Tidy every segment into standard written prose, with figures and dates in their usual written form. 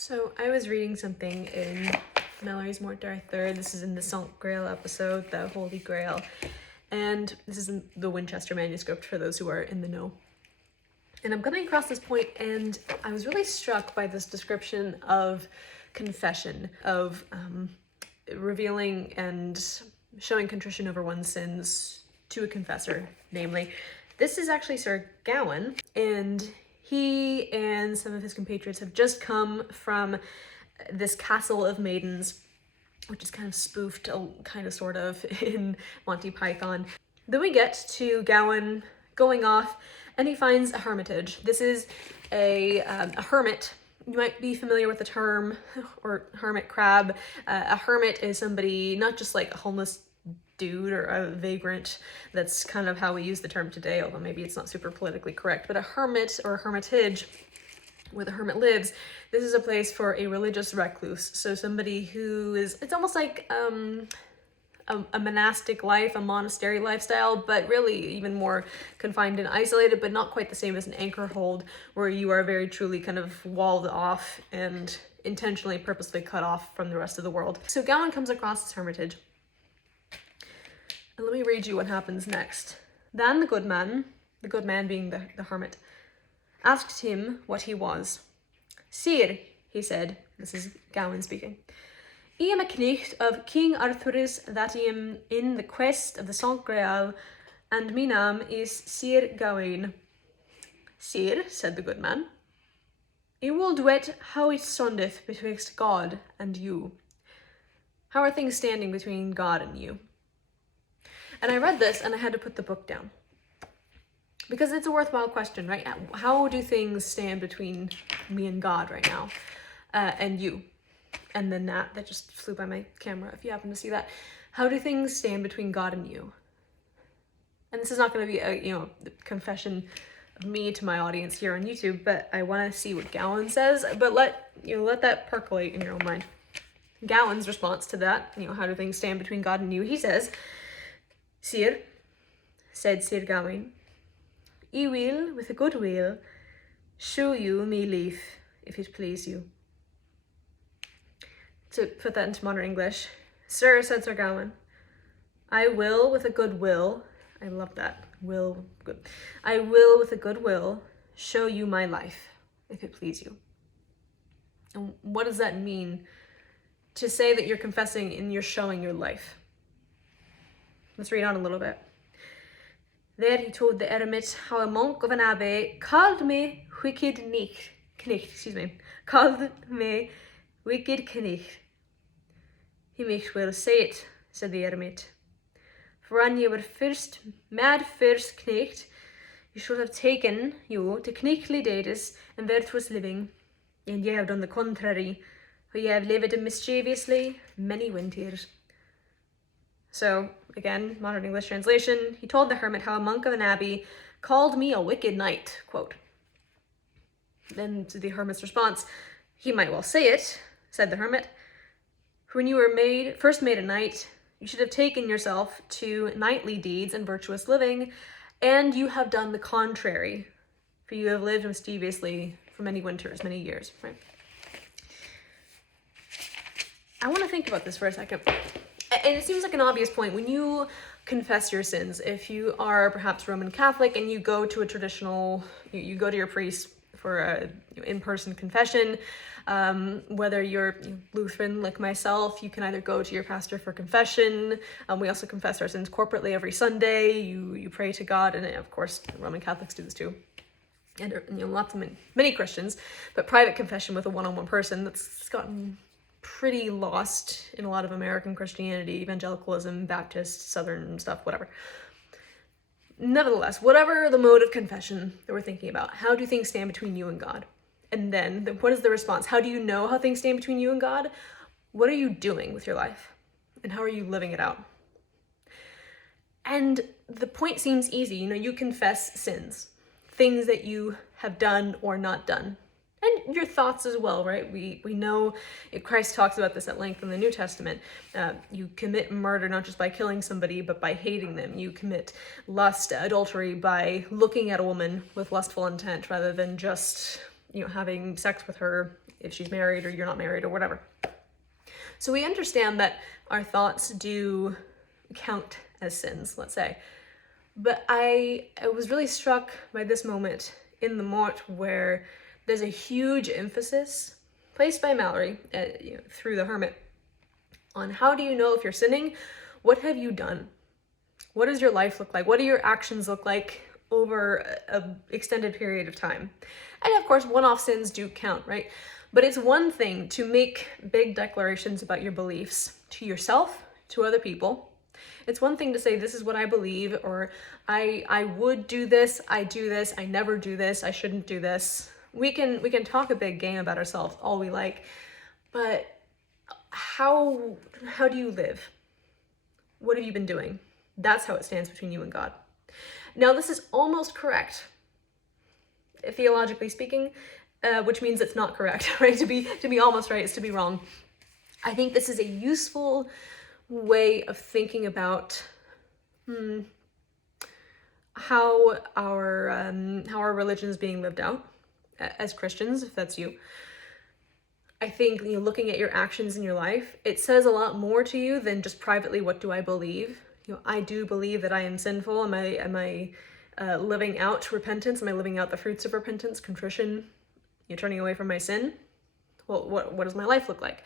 So I was reading something in Mallory's Mortar Third. This is in the Saint Grail episode, the Holy Grail. And this is in the Winchester manuscript for those who are in the know. And I'm coming across this point and I was really struck by this description of confession, of revealing and showing contrition over one's sins to a confessor, namely. This is actually Sir Gawain, and he and some of his compatriots have just come from this castle of maidens, which is kind of spoofed, kind of sort of, in Monty Python. Then we get to Gawain going off, and he finds a hermitage. This is a hermit. You might be familiar with the term, or hermit crab. A hermit is somebody, not just like a homeless dude or a vagrant. That's kind of how we use the term today, although maybe it's not super politically correct, but a hermit or a hermitage where the hermit lives, this is a place for a religious recluse. So somebody who is, it's almost like a monastic life, a monastery lifestyle, but really even more confined and isolated, but not quite the same as an anchor hold where you are very truly kind of walled off and intentionally, purposely cut off from the rest of the world. So Gawain comes across this hermitage. And let me read you what happens next. Then the good man being the hermit, asked him what he was. Sir, he said, this is Gawain speaking, I am a knecht of King Arthur's that I am in the quest of the Saint Grail, and my name is Sir Gawain. Sir, said the good man, I will wet how it standeth betwixt God and you. How are things standing between God and you? And I read this and I had to put the book down. Because it's a worthwhile question, right? How do things stand between me and God right now? And you? And the gnat that just flew by my camera, if you happen to see that. How do things stand between God and you? And this is not going to be a confession of me to my audience here on YouTube, but I want to see what Gawain says. But let that percolate in your own mind. Gawain's response to that, how do things stand between God and you? He says, Sir, said Sir Gawain, I will, with a good will, show you me life, if it please you. To put that into modern English, Sir, said Sir Gawain, I will, with a good will, I love that, will, good. I will, with a good will, show you my life, if it please you. And what does that mean? To say that you're confessing and you're showing your life. Let's read on a little bit. There he told the hermit how a monk of an abbey called me wicked knecht, called me wicked knecht. He might well say it, said the hermit. For when you were mad first knecht, you should have taken you to knechtly days and virtuous living, and ye have done the contrary, for ye have lived mischievously many winters. So, again, modern English translation, he told the hermit how a monk of an abbey called me a wicked knight, quote. Then to the hermit's response, he might well say it, said the hermit. When you were first made a knight, you should have taken yourself to knightly deeds and virtuous living, and you have done the contrary, for you have lived mischievously for many winters, many years, right? I want to think about this for a second. And it seems like an obvious point. When you confess your sins, if you are perhaps Roman Catholic and you go to a traditional, you go to your priest for a in-person confession, whether you're Lutheran like myself, you can either go to your pastor for confession. We also confess our sins corporately every Sunday. You pray to God, and of course Roman Catholics do this too. And many Christians, but private confession with a one-on-one person, that's gotten pretty lost in a lot of American Christianity, evangelicalism, Baptist, Southern stuff, whatever. Nevertheless, whatever the mode of confession that we're thinking about, how do things stand between you and God? And then what is the response? How do you know how things stand between you and God? What are you doing with your life? And how are you living it out? And the point seems easy. You confess sins, things that you have done or not done. And your thoughts as well, right? We know Christ talks about this at length in the New Testament. You commit murder not just by killing somebody, but by hating them. You commit lust, adultery, by looking at a woman with lustful intent rather than just, having sex with her if she's married or you're not married or whatever. So we understand that our thoughts do count as sins, let's say. But I was really struck by this moment in the Mort where there's a huge emphasis placed by Mallory through the hermit on how do you know if you're sinning? What have you done? What does your life look like? What do your actions look like over an extended period of time? And of course, one-off sins do count, right? But it's one thing to make big declarations about your beliefs to yourself, to other people. It's one thing to say, this is what I believe, or I would do this, I do this, I never do this, I shouldn't do this. We can talk a big game about ourselves all we like, but how do you live? What have you been doing? That's how it stands between you and God. Now, this is almost correct, theologically speaking, which means it's not correct, right? To be almost right is to be wrong. I think this is a useful way of thinking about how our religion is being lived out as Christians, if that's you. I think looking at your actions in your life, it says a lot more to you than just privately, what do I believe? I do believe that I am sinful. Am I living out repentance? Am I living out the fruits of repentance, contrition, turning away from my sin? Well, what does my life look like?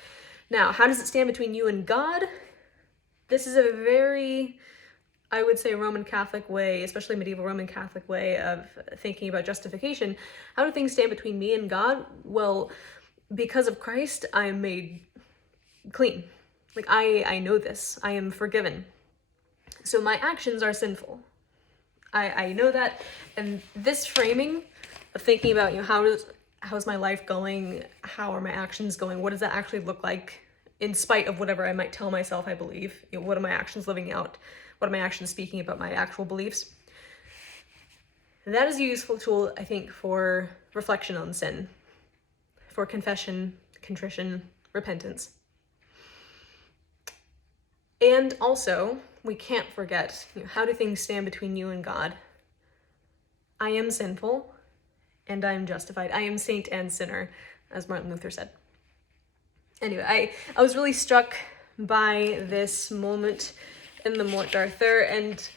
Now, how does it stand between you and God? This is a very, I would say, Roman Catholic way, especially medieval Roman Catholic way of thinking about justification. How do things stand between me and God? Well, because of Christ, I am made clean. Like, I know this. I am forgiven. So my actions are sinful. I know that. And this framing of thinking about, how's my life going? How are my actions going? What does that actually look like in spite of whatever I might tell myself I believe? What are my actions living out? What are my actions speaking about my actual beliefs? And that is a useful tool, I think, for reflection on sin, for confession, contrition, repentance. And also, we can't forget, how do things stand between you and God? I am sinful, and I am justified. I am saint and sinner, as Martin Luther said. Anyway, I was really struck by this moment in the Morte d'Arthur, and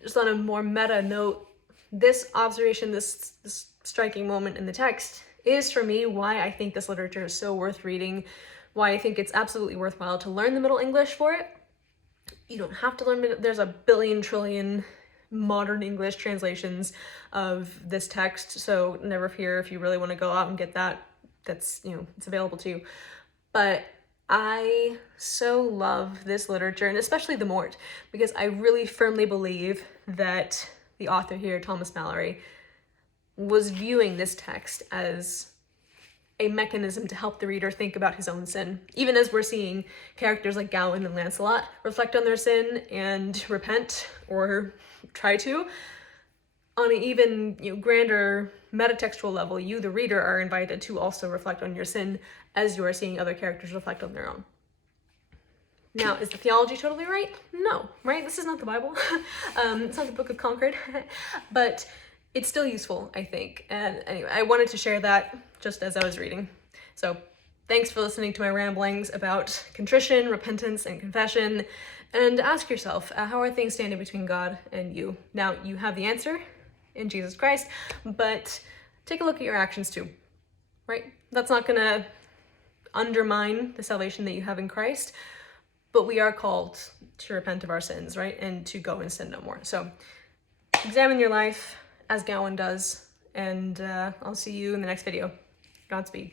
just on a more meta note, this observation, this striking moment in the text is for me why I think this literature is so worth reading, why I think it's absolutely worthwhile to learn the Middle English for it. You don't have to learn it. There's a billion trillion modern English translations of this text, so never fear if you really want to go out and get that. That's, it's available to you. But I so love this literature, and especially the Morte, because I really firmly believe that the author here, Thomas Malory, was viewing this text as a mechanism to help the reader think about his own sin. Even as we're seeing characters like Gawain and Lancelot reflect on their sin and repent, or try to, on an even grander metatextual level, you, the reader, are invited to also reflect on your sin as you are seeing other characters reflect on their own. Now, is the theology totally right? No, right? This is not the Bible. It's not the Book of Concord, but it's still useful, I think. And anyway, I wanted to share that just as I was reading. So thanks for listening to my ramblings about contrition, repentance, and confession. And ask yourself, how are things standing between God and you? Now, you have the answer in Jesus Christ, but take a look at your actions too, right? That's not gonna undermine the salvation that you have in Christ, but we are called to repent of our sins, right? And to go and sin no more. So examine your life as Gawain does, and I'll see you in the next video. Godspeed.